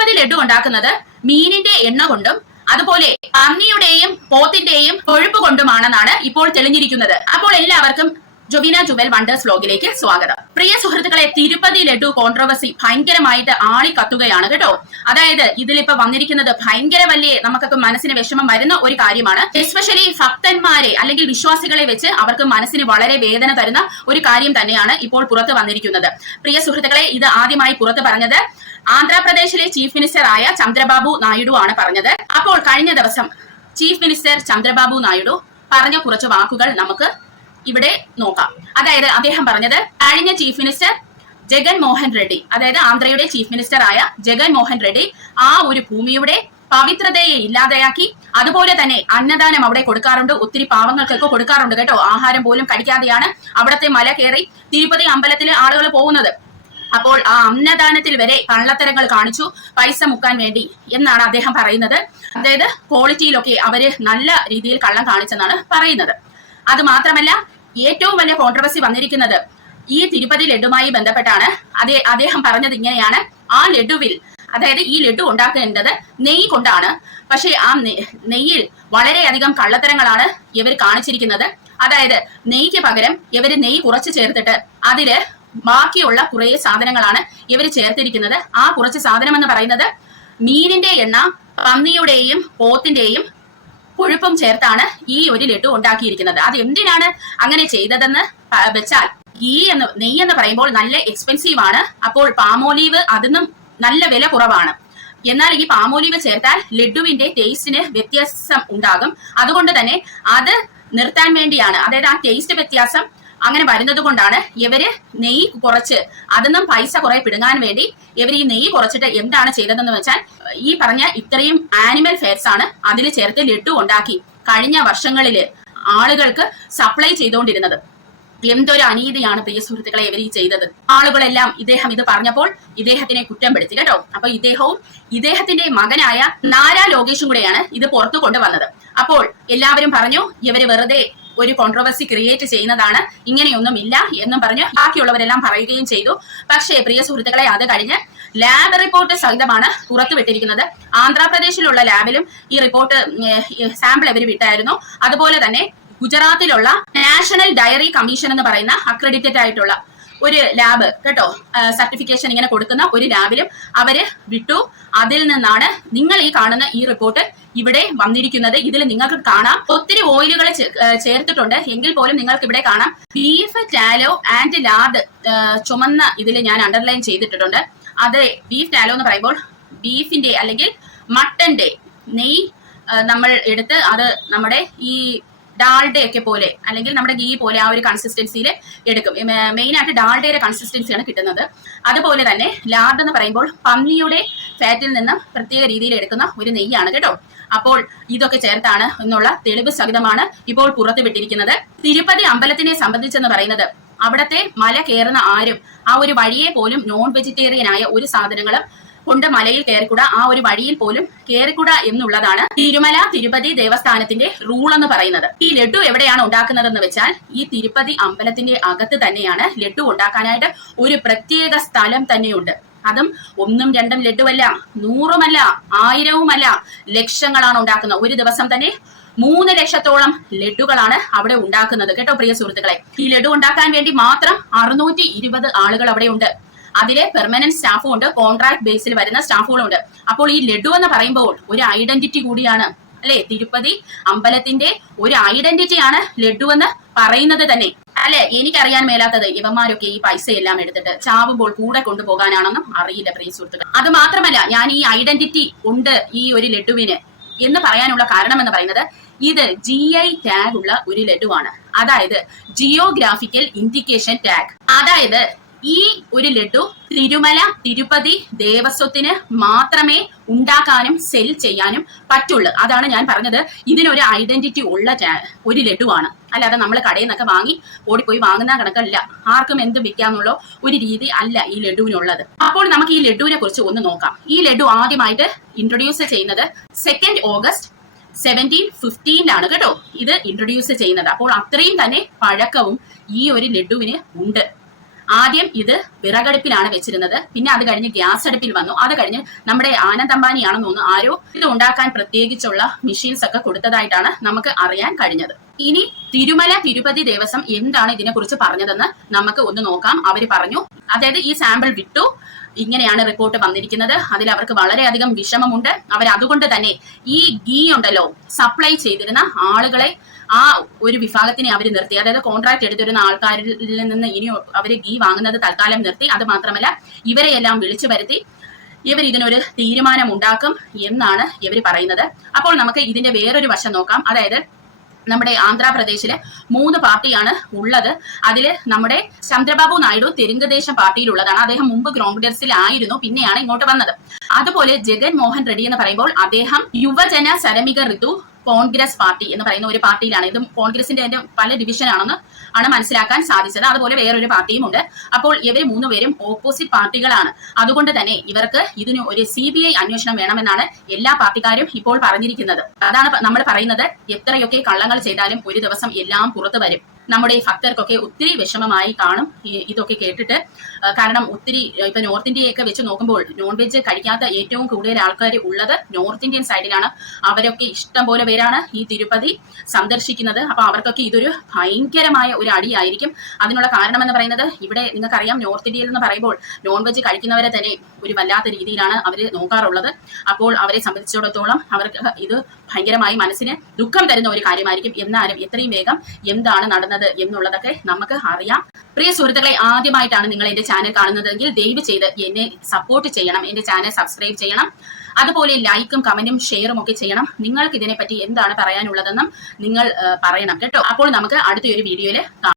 തിരുപ്പതി ലഡു ഉണ്ടാക്കുന്നത് മീനിന്റെ എണ്ണ കൊണ്ടും അതുപോലെ പന്നിയുടെയും പോത്തിന്റെയും കൊഴുപ്പ് കൊണ്ടുമാണെന്നാണ് ഇപ്പോൾ തെളിഞ്ഞിരിക്കുന്നത്. അപ്പോൾ എല്ലാവർക്കും ജൊബീന ജുവൽ വണ്ടേഴ്സ് വ്ലോഗിലേക്ക് സ്വാഗതം. പ്രിയ സുഹൃത്തുക്കളെ തിരുപ്പതി ലഡു കോൺട്രവേഴ്സി ഭയങ്കരമായിട്ട് ആളി കത്തുകയാണ് കേട്ടോ. അതായത് ഇതിലിപ്പോ വന്നിരിക്കുന്നത് ഭയങ്കര വലിയ നമുക്കൊക്കെ മനസ്സിന് വിഷമം വരുന്ന ഒരു കാര്യമാണ്. എസ്പെഷ്യലി ഭക്തന്മാരെ അല്ലെങ്കിൽ വിശ്വാസികളെ വെച്ച് അവർക്ക് മനസ്സിന് വളരെ വേദന തരുന്ന ഒരു കാര്യം തന്നെയാണ് ഇപ്പോൾ പുറത്ത് വന്നിരിക്കുന്നത്. പ്രിയ സുഹൃത്തുക്കളെ ഇത് ആദ്യമായി പുറത്ത് പറഞ്ഞത് ആന്ധ്രാപ്രദേശിലെ ചീഫ് മിനിസ്റ്റർ ആയ ചന്ദ്രബാബു നായിഡു ആണ് പറഞ്ഞത്. അപ്പോൾ കഴിഞ്ഞ ദിവസം ചീഫ് മിനിസ്റ്റർ ചന്ദ്രബാബു നായിഡു പറഞ്ഞ കുറച്ച് വാക്കുകൾ നമുക്ക് ഇവിടെ നോക്കാം. അതായത് അദ്ദേഹം പറഞ്ഞത് കഴിഞ്ഞ ചീഫ് മിനിസ്റ്റർ ജഗൻ മോഹൻ റെഡ്ഡി അതായത് ആന്ധ്രയുടെ ചീഫ് മിനിസ്റ്റർ ആയ ജഗൻ മോഹൻ റെഡ്ഡി ആ ഒരു ഭൂമിയുടെ പവിത്രതയെ ഇല്ലാതെയാക്കി അതുപോലെ തന്നെ അന്നദാനം അവിടെ കൊടുക്കാറുണ്ട്. ഒത്തിരി പാവങ്ങൾക്കൊക്കെ കൊടുക്കാറുണ്ട് കേട്ടോ. ആഹാരം പോലും കഴിക്കാതെയാണ് അവിടത്തെ മല കയറി തിരുപ്പതി അമ്പലത്തിലെ ആളുകൾ പോകുന്നത്. അപ്പോൾ ആ അന്നദാനത്തിൽ വരെ കള്ളത്തരങ്ങൾ കാണിച്ചു. പൈസ മുക്കാൻ വേണ്ടി എന്നാണ് അദ്ദേഹം പറയുന്നത്. അതായത് ക്വാളിറ്റിയിലൊക്കെ അവർ നല്ല രീതിയിൽ കള്ളം കാണിച്ചെന്നാണ് പറയുന്നത്. അത് മാത്രമല്ല ഏറ്റവും വലിയ കോൺട്രവേഴ്സി വന്നിരിക്കുന്നത് ഈ തിരുപ്പതി ലഡുമായി ബന്ധപ്പെട്ടാണ്. അതേ അദ്ദേഹം പറഞ്ഞത് ഇങ്ങനെയാണ്. ആ ലഡുവിൽ അതായത് ഈ ലഡു ഉണ്ടാക്കേണ്ടത് നെയ് കൊണ്ടാണ്. പക്ഷേ ആ നെയ്യിൽ വളരെയധികം കള്ളത്തരങ്ങളാണ് ഇവർ കാണിച്ചിരിക്കുന്നത്. അതായത് നെയ്യ്ക്ക് പകരം ഇവർ നെയ്യ് കുറച്ച് ചേർത്തിട്ട് അതിൽ ബാക്കിയുള്ള കുറേ സാധനങ്ങളാണ് ഇവർ ചേർത്തിരിക്കുന്നത്. ആ കുറച്ച് സാധനം എന്ന് പറയുന്നത് മീനിന്റെ എണ്ണ പന്നിയുടെയും പോത്തിന്റെയും കൊഴുപ്പും ചേർത്താണ് ഈ ഒരു ലഡു ഉണ്ടാക്കിയിരിക്കുന്നത്. അത് എന്തിനാണ് അങ്ങനെ ചെയ്തതെന്ന് വെച്ചാൽ ഗീ എന്ന് നെയ്യ് എന്ന് പറയുമ്പോൾ നല്ല എക്സ്പെൻസീവ് ആണ്. അപ്പോൾ പാമോലീവ് അതിനും നല്ല വില കുറവാണ്. എന്നാൽ ഈ പാമോലീവ് ചേർത്താൽ ലഡുവിന്റെ ടേസ്റ്റിന് വ്യത്യാസം ഉണ്ടാകും. അതുകൊണ്ട് തന്നെ അത് നിർത്താൻ വേണ്ടിയാണ്. അതായത് ആ ടേസ്റ്റ് വ്യത്യാസം അങ്ങനെ വരുന്നത് കൊണ്ടാണ് ഇവർ നെയ്യ് കുറച്ച് അതൊന്നും പൈസ കുറെ പിടുങ്ങാൻ വേണ്ടി ഇവർ ഈ നെയ്യ് കുറച്ചിട്ട് എന്താണ് ചെയ്തതെന്ന് വെച്ചാൽ ഈ പറഞ്ഞ ഇത്രയും ആനിമൽ ഫെയർസ് ആണ് അതിൽ ചേർത്ത് ലഡു ഉണ്ടാക്കി കഴിഞ്ഞ വർഷങ്ങളിൽ ആളുകൾക്ക് സപ്ലൈ ചെയ്തുകൊണ്ടിരുന്നത്. എന്തൊരു അനീതിയാണ് പ്രിയ സുഹൃത്തുക്കളെ ഇവർ ഈ ചെയ്തത്. ആളുകളെല്ലാം ഇദ്ദേഹം ഇത് പറഞ്ഞപ്പോൾ ഇദ്ദേഹത്തിനെ കുറ്റം പെടുത്തി കേട്ടോ. അപ്പൊ ഇദ്ദേഹവും ഇദ്ദേഹത്തിന്റെ മകനായ നാരാ ലോകേഷും കൂടെയാണ് ഇത് പുറത്തു കൊണ്ടുവന്നത്. അപ്പോൾ എല്ലാവരും പറഞ്ഞു ഇവർ വെറുതെ ഒരു കോൺട്രവേഴ്സി ക്രിയേറ്റ് ചെയ്യുന്നതാണ്. ഇങ്ങനെയൊന്നും ഇല്ല എന്നും പറഞ്ഞ് ബാക്കിയുള്ളവരെല്ലാം പറയുകയും ചെയ്തു. പക്ഷേ പ്രിയ സുഹൃത്തുക്കളെ അത് കഴിഞ്ഞ് ലാബ് റിപ്പോർട്ട് സഹിതമാണ് പുറത്തുവിട്ടിരിക്കുന്നത് ആന്ധ്രാപ്രദേശിലുള്ള ലാബിലും ഈ റിപ്പോർട്ട് സാമ്പിൾ അവർ വിട്ടായിരുന്നു. അതുപോലെ തന്നെ ഗുജറാത്തിലുള്ള നാഷണൽ ഡയറി കമ്മീഷൻ എന്ന് പറയുന്ന അക്രഡിറ്റഡ് ആയിട്ടുള്ള ഒരു ലാബ് കേട്ടോ സർട്ടിഫിക്കേഷൻ ഇങ്ങനെ കൊടുക്കുന്ന ഒരു ലാബിലും അവർ വിട്ടു. അതിൽ നിന്നാണ് നിങ്ങൾ ഈ കാണുന്ന ഈ റിപ്പോർട്ട് ഇവിടെ വന്നിരിക്കുന്നത്. ഇതിൽ നിങ്ങൾക്ക് കാണാം. ഒത്തിരി ഓയിലുകൾ ചേർത്തിട്ടുണ്ട്. എങ്കിൽ പോലും നിങ്ങൾക്ക് ഇവിടെ കാണാം. ബീഫ് ടാലോ ആൻഡ് ലാർഡ് ചുമന്ന ഇതിൽ ഞാൻ അണ്ടർലൈൻ ചെയ്തിട്ടുണ്ട് അത് ബീഫ് ടാലോ എന്ന് പറയുമ്പോൾ ബീഫിന്റെ അല്ലെങ്കിൽ മട്ടന്റെ നെയ് നമ്മൾ എടുത്ത് അത് നമ്മുടെ ഈ ഡാൾഡെ ഒക്കെ പോലെ അല്ലെങ്കിൽ നമ്മുടെ ഗീ പോലെ ആ ഒരു കൺസിസ്റ്റൻസിയിൽ എടുക്കും. മെയിൻ ആയിട്ട് ഡാൾഡയുടെ കൺസിസ്റ്റൻസിയാണ് കിട്ടുന്നത്. അതുപോലെ തന്നെ ലാർഡ് എന്ന് പറയുമ്പോൾ പന്നിയുടെ ഫാറ്റിൽ നിന്നും പ്രത്യേക രീതിയിൽ എടുക്കുന്ന ഒരു നെയ്യാണ് കേട്ടോ. അപ്പോൾ ഇതൊക്കെ ചേർത്താണ് എന്നുള്ള തെളിവ് സഹിതമാണ് ഇപ്പോൾ പുറത്തു വിട്ടിരിക്കുന്നത്. തിരുപ്പതി അമ്പലത്തിനെ സംബന്ധിച്ചെന്ന് പറയുന്നത് അവിടത്തെ മല കയറുന്ന ആരും ആ ഒരു വഴിയെ പോലും നോൺ വെജിറ്റേറിയൻ ആയ ഒരു സാധനങ്ങളും കൊണ്ട് മലയിൽ കയറിക്കൂട ആ ഒരു വഴിയിൽ പോലും കയറിക്കൂട എന്നുള്ളതാണ് തിരുമല തിരുപ്പതി ദേവസ്ഥാനത്തിന്റെ റൂൾ എന്ന് പറയുന്നത്. ഈ ലഡു എവിടെയാണ് ഉണ്ടാക്കുന്നതെന്ന് വെച്ചാൽ ഈ തിരുപ്പതി അമ്പലത്തിന്റെ അകത്ത് തന്നെയാണ് ലഡു ഉണ്ടാക്കാനായിട്ട് ഒരു പ്രത്യേക സ്ഥലം തന്നെയുണ്ട്. അതും ഒന്നും രണ്ടും ലഡുവല്ല നൂറുമല്ല ആയിരവുമല്ല ലക്ഷങ്ങളാണ് ഉണ്ടാക്കുന്നത്. ഒരു ദിവസം തന്നെ മൂന്ന് ലക്ഷത്തോളം ലഡുകളാണ് അവിടെ ഉണ്ടാക്കുന്നത്. കേട്ടോ പ്രിയ സുഹൃത്തുക്കളെ. ഈ ലഡു ഉണ്ടാക്കാൻ വേണ്ടി മാത്രം അറുന്നൂറ്റി ഇരുപത് ആളുകൾ അവിടെ ഉണ്ട് അതിലെ പെർമനന്റ് സ്റ്റാഫും ഉണ്ട് കോൺട്രാക്ട് ബേസിൽ വരുന്ന സ്റ്റാഫുകളും ഉണ്ട് അപ്പോൾ ഈ ലഡു എന്ന് പറയുമ്പോൾ ഒരു ഐഡന്റിറ്റി കൂടിയാണ്. അല്ലെ? തിരുപ്പതി അമ്പലത്തിന്റെ ഒരു ഐഡന്റിറ്റിയാണ് ലഡു എന്ന് പറയുന്നത് തന്നെ. അല്ലെ? എനിക്കറിയാൻ മേലാത്തത് ഇവന്മാരൊക്കെ ഈ പൈസ എല്ലാം എടുത്തിട്ട് ചാവുമ്പോൾ കൂടെ കൊണ്ടുപോകാനാണെന്നും അറിയില്ല പ്രിയ സുഹൃത്തുക്കൾ. അത് മാത്രമല്ല ഞാൻ ഈ ഐഡന്റിറ്റി ഉണ്ട് ഈ ഒരു ലഡുവിന് എന്ന് പറയാനുള്ള കാരണം എന്ന് പറയുന്നത് ഇത് ജി ഐ ടാഗ് ഉള്ള ഒരു ലഡുവാണ്. അതായത് ജിയോഗ്രാഫിക്കൽ ഇൻഡിക്കേഷൻ ടാഗ് അതായത് ഈ ഒരു ലഡു തിരുമല തിരുപ്പതി ദേവസ്വത്തിന് മാത്രമേ ഉണ്ടാക്കാനും സെൽ ചെയ്യാനും പറ്റുള്ളൂ. അതാണ് ഞാൻ പറഞ്ഞത്. ഇതിനൊരു ഐഡന്റിറ്റി ഉള്ള ഒരു ലഡുവാണ്. അല്ലാതെ നമ്മൾ കടയിൽ നിന്നൊക്കെ വാങ്ങി ഓടിപ്പോയി വാങ്ങുന്ന കണക്കല്ല. ആർക്കും എന്ത് വിൽക്കാന്നുള്ള ഒരു രീതി അല്ല ഈ ലഡുവിനുള്ളത്. അപ്പോൾ നമുക്ക് ഈ ലഡുവിനെ കുറിച്ച് ഒന്ന് നോക്കാം. ഈ ലഡു ആദ്യമായിട്ട് ഇൻട്രൊഡ്യൂസ് ചെയ്യുന്നത് സെക്കൻഡ് ഓഗസ്റ്റ് സെവന്റീൻ ഫിഫ്റ്റീനിലാണ് കേട്ടോ. ഇത് ഇൻട്രൊഡ്യൂസ് ചെയ്യുന്നത്. അപ്പോൾ അത്രയും തന്നെ പഴക്കവും ഈ ഒരു ലഡുവിന് ഉണ്ട്. ആദ്യം ഇത് വിറകടുപ്പിലാണ് വെച്ചിരുന്നത്. പിന്നെ അത് കഴിഞ്ഞ് ഗ്യാസ് അടുപ്പിൽ വന്നു. അത് കഴിഞ്ഞ് നമ്മുടെ ആനന്ദ് തോന്നുന്നു ആരോ ഇത് ഉണ്ടാക്കാൻ പ്രത്യേകിച്ചുള്ള മെഷീൻസ് ഒക്കെ കൊടുത്തതായിട്ടാണ് നമുക്ക് അറിയാൻ കഴിഞ്ഞത്. ഇനി തിരുമല തിരുപ്പതി ദേവസ്വം എന്താണ് ഇതിനെക്കുറിച്ച് പറഞ്ഞതെന്ന് നമുക്ക് ഒന്ന് നോക്കാം. അവർ പറഞ്ഞു. അതായത് ഈ സാമ്പിൾ വിട്ടു. ഇങ്ങനെയാണ് റിപ്പോർട്ട് വന്നിരിക്കുന്നത്. അതിൽ അവർക്ക് വളരെയധികം വിഷമമുണ്ട്. അവർ അതുകൊണ്ട് തന്നെ ഈ ഗീ ഉണ്ടല്ലോ സപ്ലൈ ചെയ്തിരുന്ന ആളുകളെ ആ ഒരു വിഭാഗത്തിനെ അവർ നിർത്തി. അതായത് കോൺട്രാക്ട് എടുത്തിരുന്ന ആൾക്കാരിൽ നിന്ന് ഇനി അവർ ഗീ വാങ്ങുന്നത് തൽക്കാലം നിർത്തി. അത് മാത്രമല്ല ഇവരെയെല്ലാം വിളിച്ചു വരുത്തി ഇവർ ഇതിനൊരു തീരുമാനം ഉണ്ടാക്കും എന്നാണ് ഇവർ പറയുന്നത്. അപ്പോൾ നമുക്ക് ഇതിന്റെ വേറൊരു വശം നോക്കാം. അതായത് നമ്മുടെ ആന്ധ്രാപ്രദേശിൽ മൂന്ന് പാർട്ടിയാണ് ഉള്ളത്. അതിൽ നമ്മുടെ ചന്ദ്രബാബു നായിഡു തെലുങ്കുദേശം പാർട്ടിയിലുള്ളതാണ്. അദ്ദേഹം മുമ്പ് കോൺഗ്രസിലായിരുന്നു പിന്നെയാണ് ഇങ്ങോട്ട് വന്നത്. അതുപോലെ ജഗൻ മോഹൻ റെഡ്ഡി എന്ന് പറയുമ്പോൾ അദ്ദേഹം യുവജന സരമിക ഋതു കോൺഗ്രസ് പാർട്ടി എന്ന് പറയുന്ന ഒരു പാർട്ടിയിലാണ്. ഇതും കോൺഗ്രസിന്റെ അതിന്റെ പല ഡിവിഷൻ ആണെന്ന് ആണ് മനസ്സിലാക്കാൻ സാധിച്ചത്. അതുപോലെ വേറൊരു പാർട്ടിയും ഉണ്ട്. അപ്പോൾ ഇവർ മൂന്നുപേരും ഓപ്പോസിറ്റ് പാർട്ടികളാണ്. അതുകൊണ്ട് തന്നെ ഇവർക്ക് ഇതിന് ഒരു സി ബി ഐ അന്വേഷണം വേണമെന്നാണ് എല്ലാ പാർട്ടിക്കാരും ഇപ്പോൾ പറഞ്ഞിരിക്കുന്നത്. അതാണ് നമ്മൾ പറയുന്നത് എത്രയൊക്കെ കള്ളങ്ങൾ ചെയ്താലും ഒരു ദിവസം എല്ലാം പുറത്തു വരും. നമ്മുടെ ഈ ഭക്തർക്കൊക്കെ ഒത്തിരി വിഷമമായി കാണും. ഇതൊക്കെ കേട്ടിട്ട്. കാരണം ഒത്തിരി ഇപ്പൊ നോർത്ത് ഇന്ത്യയൊക്കെ വെച്ച് നോക്കുമ്പോൾ നോൺ വെജ് കഴിക്കാത്ത ഏറ്റവും കൂടുതൽ ആൾക്കാർ ഉള്ളത് നോർത്ത് ഇന്ത്യൻ സൈഡിലാണ്. അവരൊക്കെ ഇഷ്ടം പോലെ പേരാണ് ഈ തിരുപ്പതി സന്ദർശിക്കുന്നത്. അപ്പൊ അവർക്കൊക്കെ ഇതൊരു ഭയങ്കരമായ ഒരു അടിയായിരിക്കും. അതിനുള്ള കാരണം എന്ന് പറയുന്നത് ഇവിടെ നിങ്ങൾക്കറിയാം നോർത്ത് ഇന്ത്യയിൽ എന്ന് പറയുമ്പോൾ നോൺ വെജ് കഴിക്കുന്നവരെ തന്നെ ഒരു വല്ലാത്ത രീതിയിലാണ് അവർ നോക്കാറുള്ളത്. അപ്പോൾ അവരെ സംബന്ധിച്ചിടത്തോളം അവർക്ക് ഇത് ഭയങ്കരമായി മനസ്സിന് ദുഃഖം തരുന്ന ഒരു കാര്യമായിരിക്കും. എന്നാലും എത്രയും വേഗം എന്താണ് നടന്നത് എന്നുള്ളതൊക്കെ നമുക്ക് അറിയാം. പ്രിയ സുഹൃത്തുക്കളെ ആദ്യമായിട്ടാണ് നിങ്ങൾ എന്റെ ചാനൽ കാണുന്നതെങ്കിൽ ദയവ് ചെയ്ത് എന്നെ സപ്പോർട്ട് ചെയ്യണം. എന്റെ ചാനൽ സബ്സ്ക്രൈബ് ചെയ്യണം. അതുപോലെ ലൈക്കും കമന്റും ഷെയറും ഒക്കെ ചെയ്യണം. നിങ്ങൾക്ക് ഇതിനെപ്പറ്റി എന്താണ് പറയാനുള്ളതെന്നും നിങ്ങൾ പറയണം കേട്ടോ. അപ്പോൾ നമുക്ക് അടുത്ത ഒരു വീഡിയോയിൽ കാണാം.